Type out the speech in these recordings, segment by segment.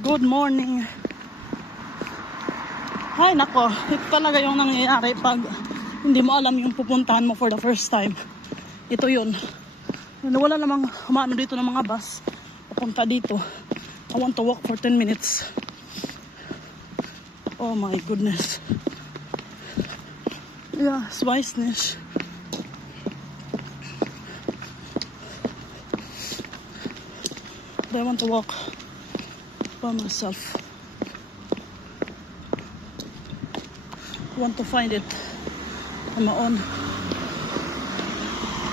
Good morning. Ay nako, ito talaga yung nangyayari pag hindi mo alam yung pupuntahan mo for the first time. Ito yun. Wala namang humano dito ng mga bus papunta dito. I want to walk for 10 minutes. Oh my goodness. Ja, ich weiß nicht. But I want to walk by myself. I want to find it on my own.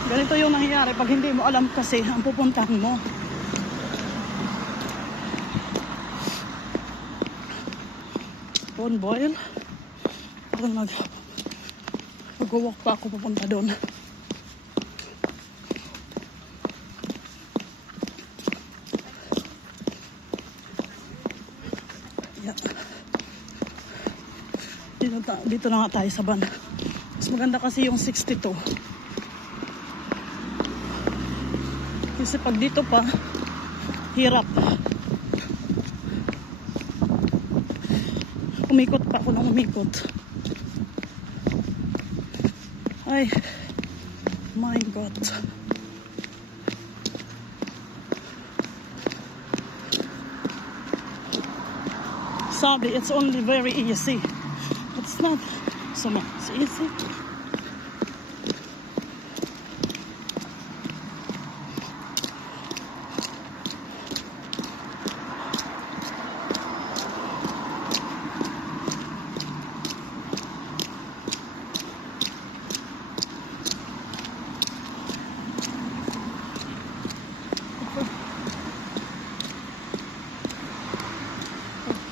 Ganito yung nangyayari pag hindi mo alam kasi ang pupuntahan mo. Bone boil. Parang mag-walk pa ako papunta doon. Yeah. Dito na nga tayo sa van. Mas maganda kasi yung 62. Kasi pag dito pa, hirap. Umikot pa ako ng umikot. Ay, my God. Sabi, it's only very easy. It's not so much easy.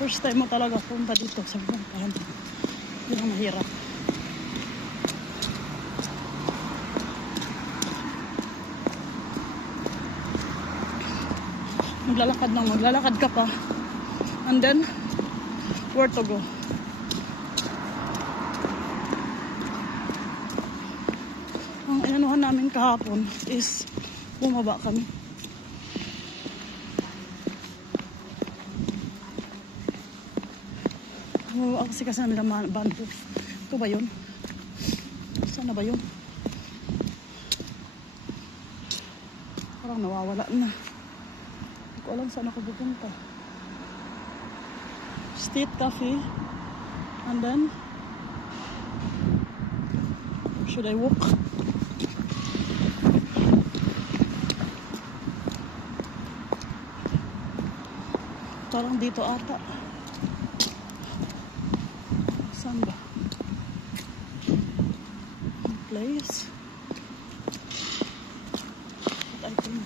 First time mo talaga punta dito sa Bangkahan. Yun ang mahirap. Maglalakad ka pa. And then, where to go? Ang inanuhan namin kahapon is bumaba kami. Kasi nila bando. Ito ba yun? Saan na ba yun? Parang nawawala na. Hindi ko alam saan ako pupunta. Street cafe. And then should I walk? Parang dito ata. Saan ba? Place. But I think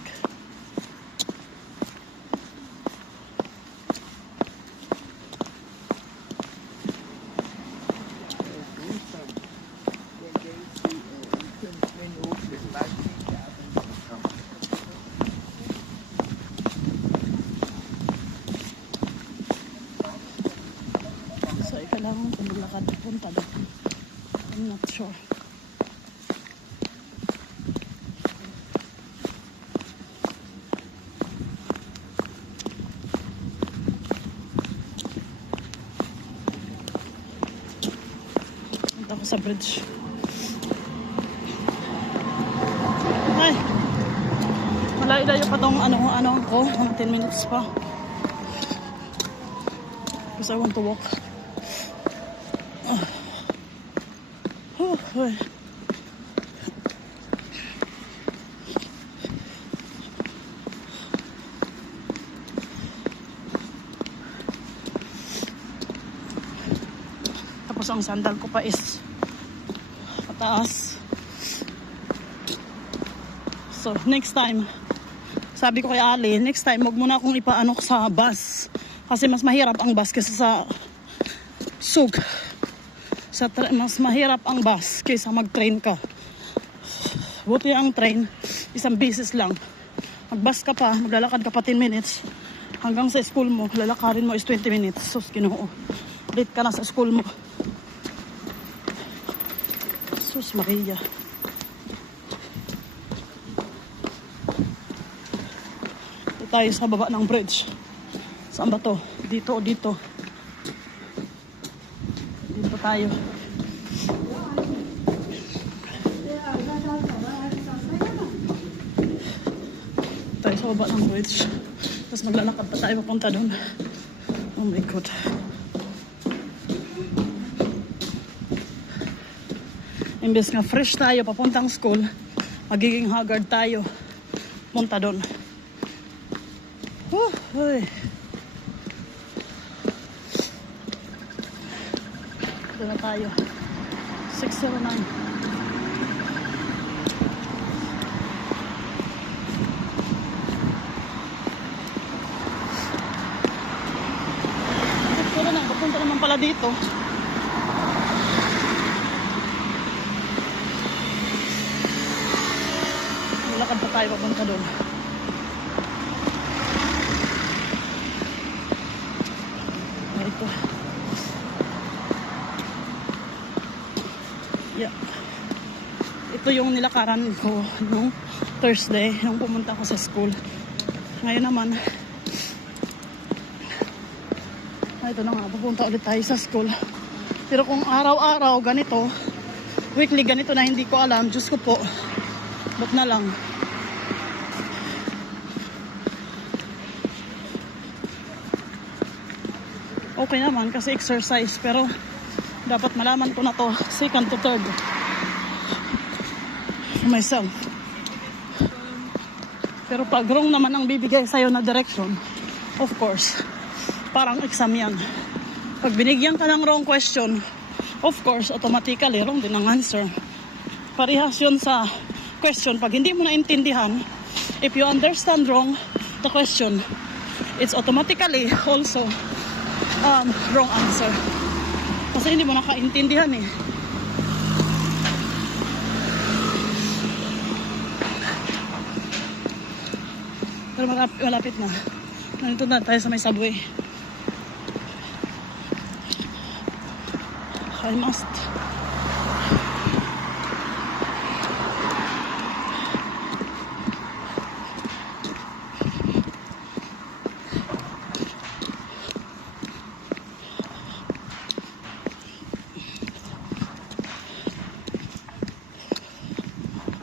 kailangan ko maglakad punta doon. I'm not sure. Punta ko sa bridge. Ay! Malayo-layo pa tong ano ko. Mga 10 minutes pa. Because I want to walk. Ay. Tapos ang sandal ko pa is pataas. So next time, sabi ko kay Ali, next time wag mo na akong ipaano sa bus kasi mas mahirap ang bus kaysa sa sug. Mas mahirap ang bus kaysa mag-train ka. Buti ang train, isang beses lang. Mag-bus ka pa, maglalakad ka pa 10 minutes. Hanggang sa school mo, lalakarin mo is 20 minutes. Sus, Ginoo. Late ka na sa school mo. Sus, Maria. Ito tayo sa baba ng bridge. Saan ba to? Dito o dito? Dito tayo. Tayo sa baba ng bridge. Tapos maglalakad pa tayo papunta doon. Oh my God. Imbes nga fresh tayo papuntang school, magiging haggard tayo punta doon. Uy. Doon na tayo. 609. Pero na, papunta naman pala dito. Lakad pa tayo papunta doon. Ito. Yeah. Ito yung nilakaran ko nung Thursday, nung pumunta ko sa school. Ngayon naman, ito na nga, pupunta ulit tayo sa school. Pero kung araw-araw ganito, weekly ganito na hindi ko alam, Diyos ko po, ba't na lang? Okay naman kasi exercise, pero dapat malaman ko na to second to third for myself. Pero pag wrong naman ang bibigay sa'yo na direction, of course, parang exam yan. Pag binigyan ka ng wrong question, of course, automatically wrong din ang answer. Parehas yun sa question. Pag hindi mo naintindihan, if you understand wrong the question, it's automatically also wrong answer. Kasi hindi mo nakaintindihan eh. Pero malapit na. Nandito na tayo sa may subway. I must.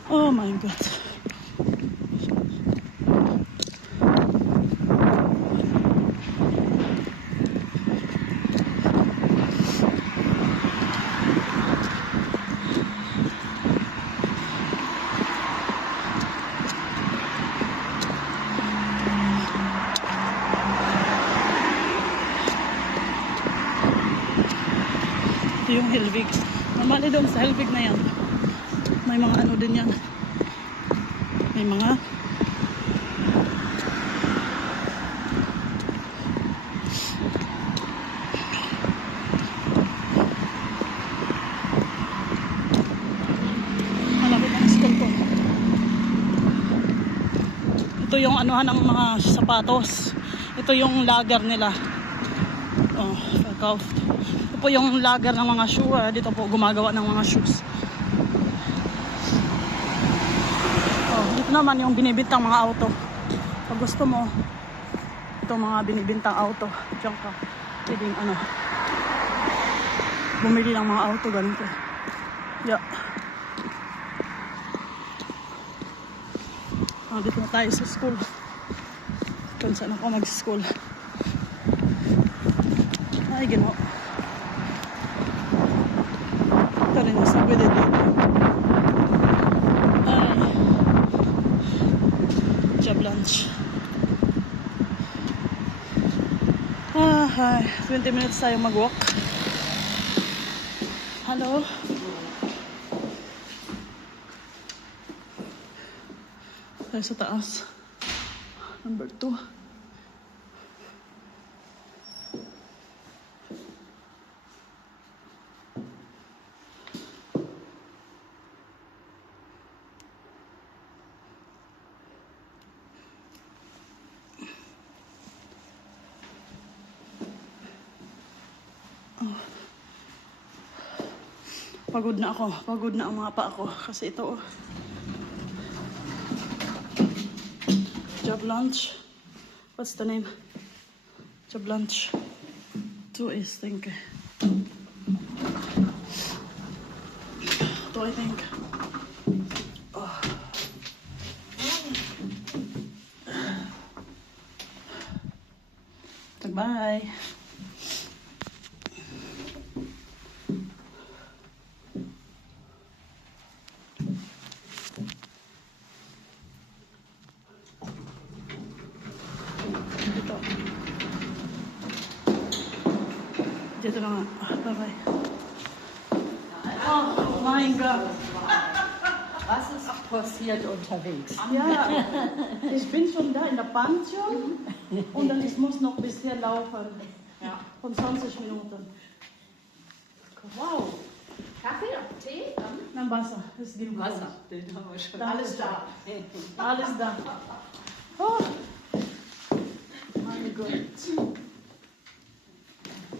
Oh my God. Ito yung Helvig. Normally doon sa Helvig na yan, may mga ano din yan. May mga malapit ang school ko. Ito yung anuhan ng mga sapatos. Ito yung lager nila. Oh, Falcao. Ito po yung lager ng mga shoe. Dito po gumagawa ng mga shoes. Ito naman yung binibintang mga auto. Pag gusto mo, ito mga binibintang auto. Diyan ka. Pwedeng bumili ng mga auto ganito. Yeah. Dito na tayo sa school. Kung saan ako mag-school. Ay, ginawa. Ito rin nasa pwede dito. Job lunch. 20 minutes tayo mag-walk. Hello? Tayo sa taas. Number 2. Pagod na ako. Pagod na ang mga pa ako. Kasi ito, job lunch. What's the name? After lunch. 2 is, denke ich. 2, I think. Oh. Bye. Dito na nga. Bye-bye. Oh mein Gott. Was ist passiert unterwegs? Ja, ich bin schon da in der Pension und dann ich muss noch bis hier laufen. Ja. Von 20 Minuten. Wow. Kaffee und Tee? Nein, Wasser. Es gibt Wasser. Den haben wir schon. Alles da. Alles da. Oh. Mein Gott.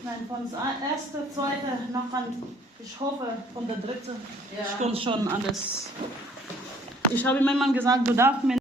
Nein, von der ersten, zweiten, nachher, ich hoffe, von der dritten. Ja. Ich kann schon alles. Ich habe meinem Mann gesagt, du darfst mir